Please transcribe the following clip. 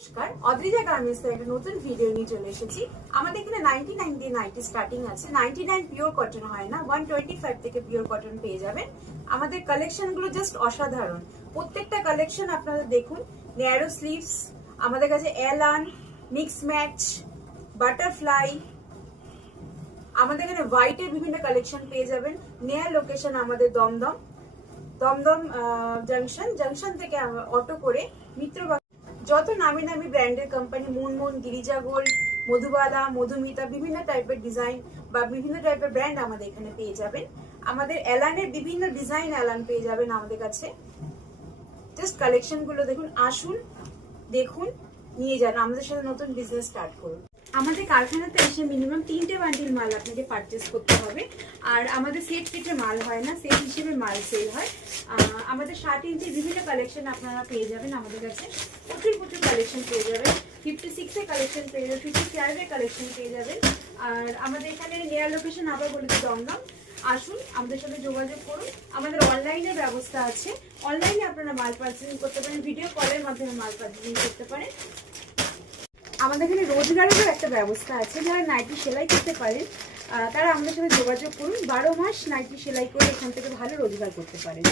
নমস্কার, অদ্রিজা গার্মেন্টস এর একটা নতুন ভিডিও নিয়ে চলে এসেছি। আমাদের এখানে 99 দিয়ে নাইটি স্টার্টিং আছে। 99 পিওর কটন হয় না, 125 থেকে পিওর কটন পেয়ে যাবেন। আমাদের কালেকশন গুলো জাস্ট অসাধারণ। প্রত্যেকটা কালেকশন আপনারা দেখুন। ন্যারো স্লিভস আমাদের কাছে, এলান, মিক্স ম্যাচ, বাটারফ্লাই, আমাদের এখানে হোয়াইটের বিভিন্ন কালেকশন পেয়ে যাবেন। নেয়ার লোকেশন আমাদের দমদম জাংশন থেকে অটো করে মিত্র, যত নামি নামি ব্র্যান্ডের কোম্পানি, মুনমুন, গিরিজা গোল্ড, মধুবালা, মধুমিতা, বিভিন্ন টাইপের ডিজাইন বা বিভিন্ন টাইপের ব্র্যান্ড আমাদের এখানে পেয়ে যাবেন। আমাদের এলানের বিভিন্ন ডিজাইন এলান পেয়ে যাবেন আমাদের কাছে। জাস্ট কালেকশন গুলো দেখুন, আসুন, দেখুন, নিয়ে যান, আমাদের সাথে নতুন বিজনেস স্টার্ট করুন। আমাদের কারখানাতে এসে মিনিমাম 3টে বান্ডিল মাল আপনাকে পারচেস করতে হবে। আর আমাদের সেট কেটে মাল হয় না, সেট হিসেবে মাল সেল হয়। আমাদের 60 ইঞ্চির বিভিন্ন কালেকশন আপনারা পেয়ে যাবেন আমাদের কাছে। প্রচুর কালেকশন পেয়ে যাবেন। 56 এর কালেকশন পেয়ে যাবেন, 55 এর কালেকশন পেয়ে যাবেন। আর আমাদের এখানে নেয়ার লোকেশন আবার বলে দিই দমদম। আসুন, আমাদের সাথে যোগাযোগ করুন। আমাদের অনলাইনের ব্যবস্থা আছে, অনলাইনে আপনারা মাল পারচেসিং করতে পারেন, ভিডিও কলের মাধ্যমে মাল পারচেসিং করতে পারেন। আমাদের এখানে রোজগারেরও একটা ব্যবস্থা আছে। যারা নাইটি সেলাই করতে পারেন তারা আমাদের সাথে যোগাযোগ করুন। 12 মাস নাইটি সেলাই করে এখান থেকে ভালো রোজগার করতে পারেন।